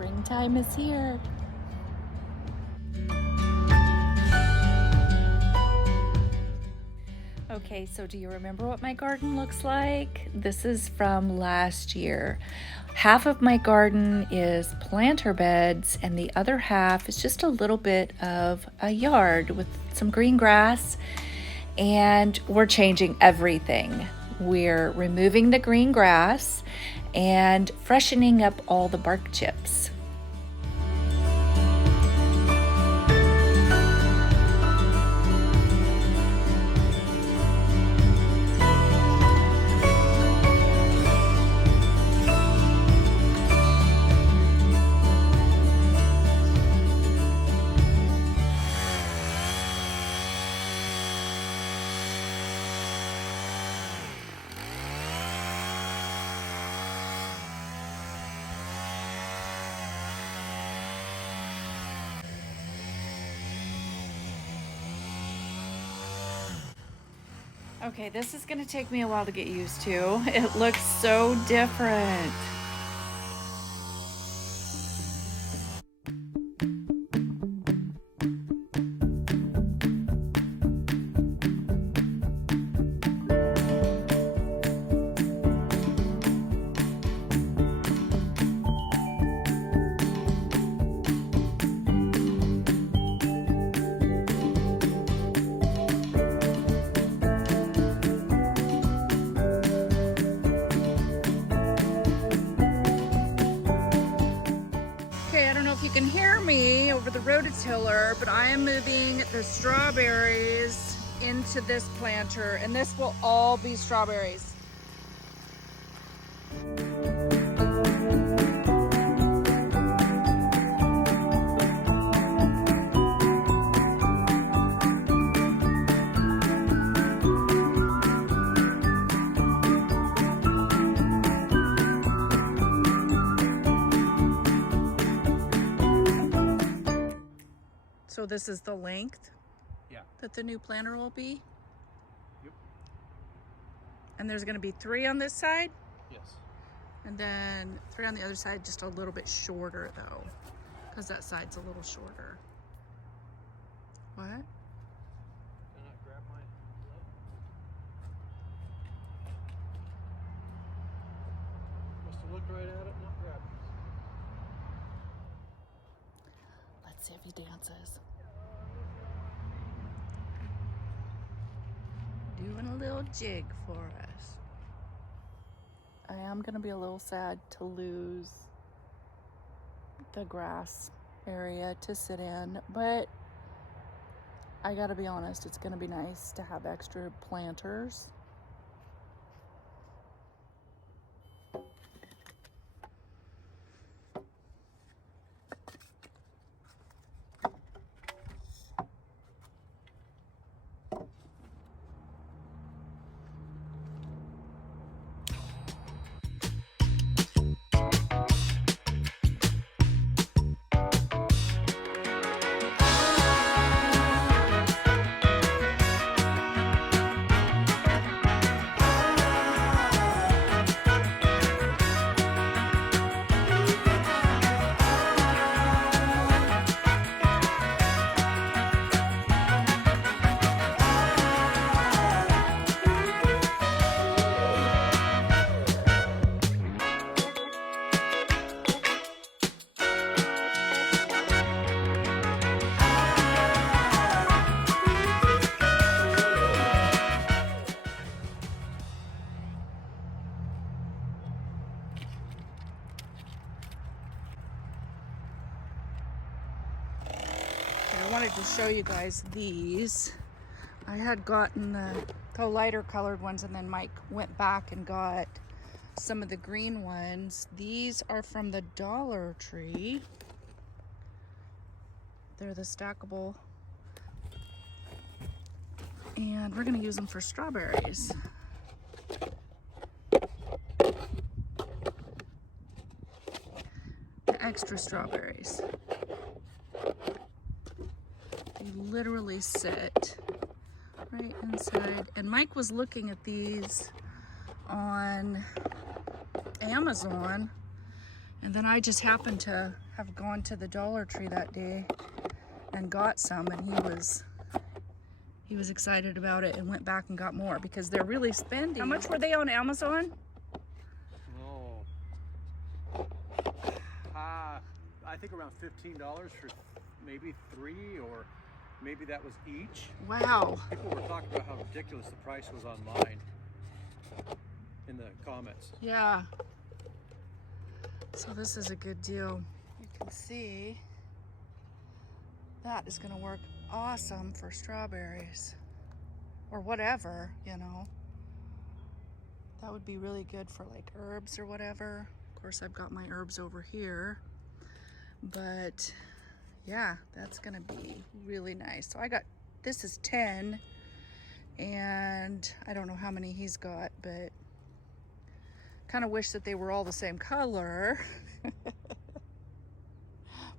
Springtime is here. Okay, so do you remember what my garden looks like? This is from last year. Half of my garden is planter beds and the other half is just a little bit of a yard with some green grass, and we're changing everything. We're removing the green grass and freshening up all the bark chips. Okay, this is gonna take me a while to get used to. It looks so different. Okay, I don't know if you can hear me over the rototiller, but I am moving the strawberries into this planter, and this will all be strawberries. So this is the length that the new planter will be? Yep. And there's going to be 3 on this side? Yes. And then 3 on the other side, just a little bit shorter though, because that side's a little shorter. What? Can I grab my glove? Must have looked right at it, not grabbed it. Let's see if he dances. Doing a little jig for us. I am going to be a little sad to lose the grass area to sit in, but I gotta be honest, it's going to be nice to have extra planters. I wanted to show you guys these. I had gotten the lighter colored ones, and then Mike went back and got some of the green ones. These are from the Dollar Tree. They're the stackable, and we're gonna use them for strawberries. The extra strawberries. They literally sit right inside. And Mike was looking at these on Amazon, And then I just happened to have gone to the Dollar Tree that day and got some, and he was excited about it and went back and got more because they're really spendy. How much were they on Amazon? Oh. I think around $15 for maybe 3, or maybe that was each. Wow. People were talking about how ridiculous the price was online in the comments. Yeah. So this is a good deal. You can see that is going to work awesome for strawberries or whatever, you know. That would be really good for like herbs or whatever. Of course, I've got my herbs over here, but yeah, that's going to be really nice. So I got, this is 10, and I don't know how many he's got, but kind of wish that they were all the same color.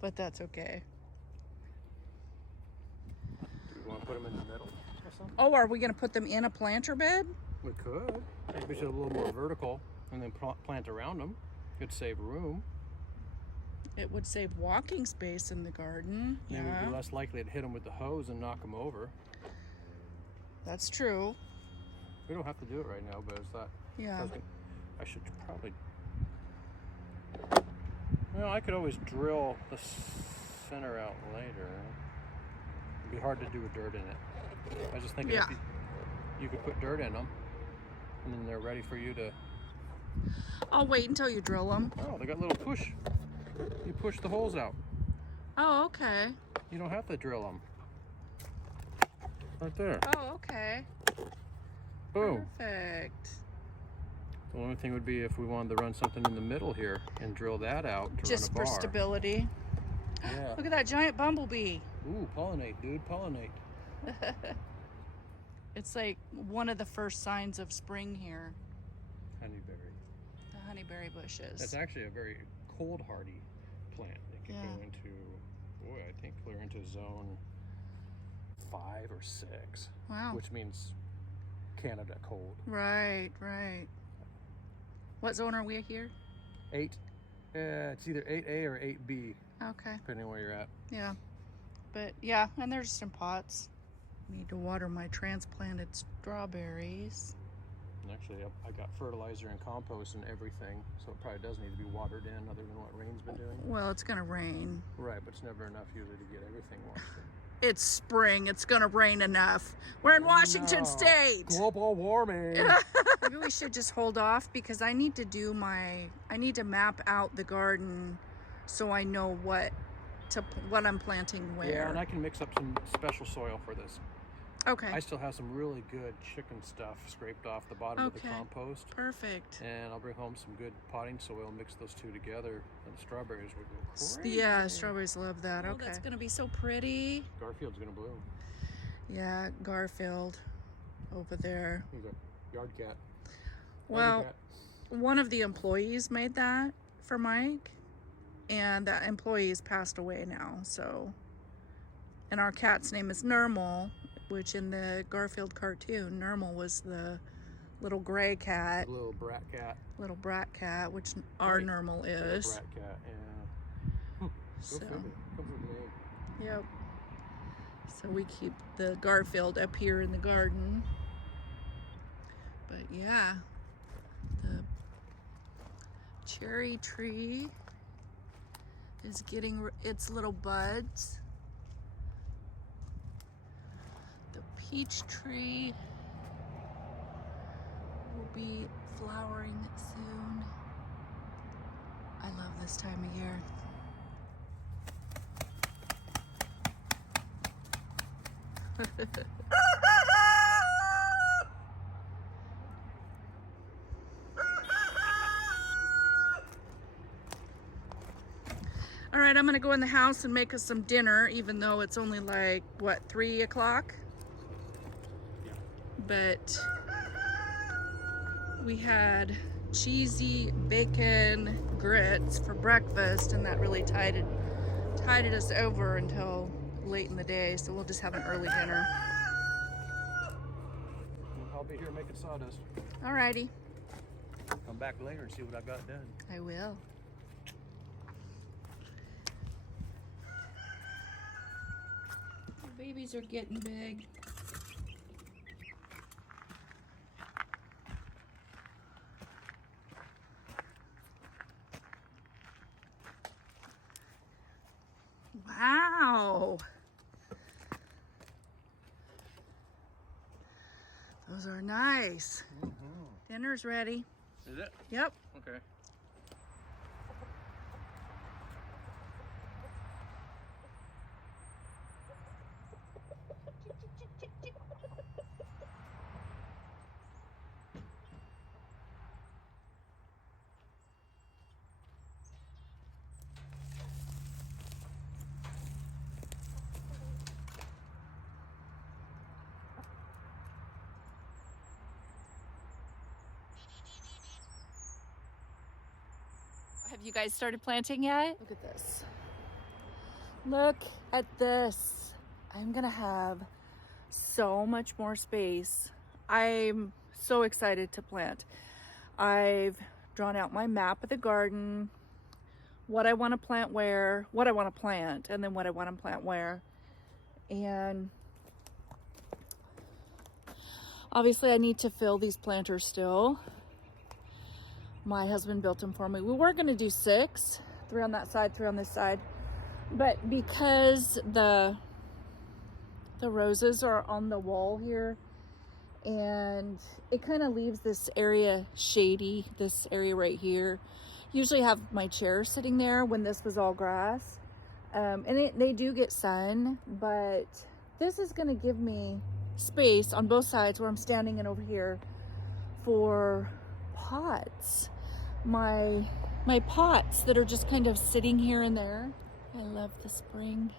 But that's okay. Do we want to put them in the middle or something? Oh, are we going to put them in a planter bed? We could. Maybe just a little more vertical and then plant around them. Could save room. It would save walking space in the garden. Then we'd be Yeah, less likely to hit them with the hose and knock them over. that's true. We don't have to do it right now, but it's that. Yeah. I should probably. Well, I could always drill the center out later. It'd be hard to do with dirt in it. I was just thinking Yeah. if you could put dirt in them, and then they're ready for you to. I'll wait until you drill them. Oh, they got little push. You push the holes out. Oh, okay. You don't have to drill them. Right there. Oh, okay. Boom. Perfect. The only thing would be if we wanted to run something in the middle here and drill that out to Just run a for bar. stability. Yeah. Look at that giant bumblebee. Ooh, pollinate, dude, pollinate. It's like one of the first signs of spring here. Honeyberry. The honeyberry bushes. That's actually a very cold hardy plant. It could Yeah. go into, boy, I think clear into zone 5 or 6. Wow. Which means Canada cold. Right, right. What zone are we here? 8. It's either 8A or 8B, Okay. depending on where you're at. Yeah. But yeah, and they're just in pots. Need to water my transplanted strawberries. And actually, I got fertilizer and compost and everything, so it probably does need to be watered in other than what rain's been doing. Well, it's gonna rain. Right, but it's never enough usually to get everything washed in. It's spring. It's gonna rain enough. We're in Washington No. State. Global warming. Maybe we should just hold off because I need to map out the garden so I know what I'm planting where. Yeah, and I can mix up some special soil for this. Okay. I still have some really good chicken stuff scraped off the bottom of the Okay. compost. Perfect. And I'll bring home some good potting soil, mix those two together, and the strawberries will go crazy. Yeah, strawberries love that. Oh, Okay. That's gonna be so pretty. Garfield's gonna bloom. Yeah, Garfield over there. He's a yard cat. Well, Yard cat. one of the employees made that for Mike, and that employee has passed away now. So, and our cat's name is Nermal, which in the Garfield cartoon, Nermal was the little gray cat, Little brat cat. little brat cat, which our Right. Nermal Little is. brat cat, yeah. Go So, figure. Comes with the name. yep. So we keep the Garfield up here in the garden. But yeah, the cherry tree is getting its little buds. The peach tree will be flowering soon. I love this time of year. All right, I'm gonna go in the house and make us some dinner, even though it's only like, what, 3 o'clock? Yeah. But we had cheesy bacon grits for breakfast, and that really tided us over until late in the day, so we'll just have an early dinner. I'll be here making sawdust. Alrighty, Come back later and see what I got done. I will. Babies are getting big. Wow. Those are nice. Dinner's ready. Is it? Yep. Okay. Have you guys started planting yet? Look at this. Look at this. I'm gonna have so much more space. I'm so excited to plant. I've drawn out my map of the garden, what I want to plant where, what I want to plant, and then what I want to plant where. And obviously I need to fill these planters still. My husband built them for me. We were gonna do 6, 3 on that side, 3 on this side. But because the roses are on the wall here, and it kind of leaves this area shady, this area right here. Usually have my chair sitting there when this was all grass. And they do get sun, but this is gonna give me space on both sides where I'm standing and over here for pots. My pots that are just kind of sitting here and there. I love the spring.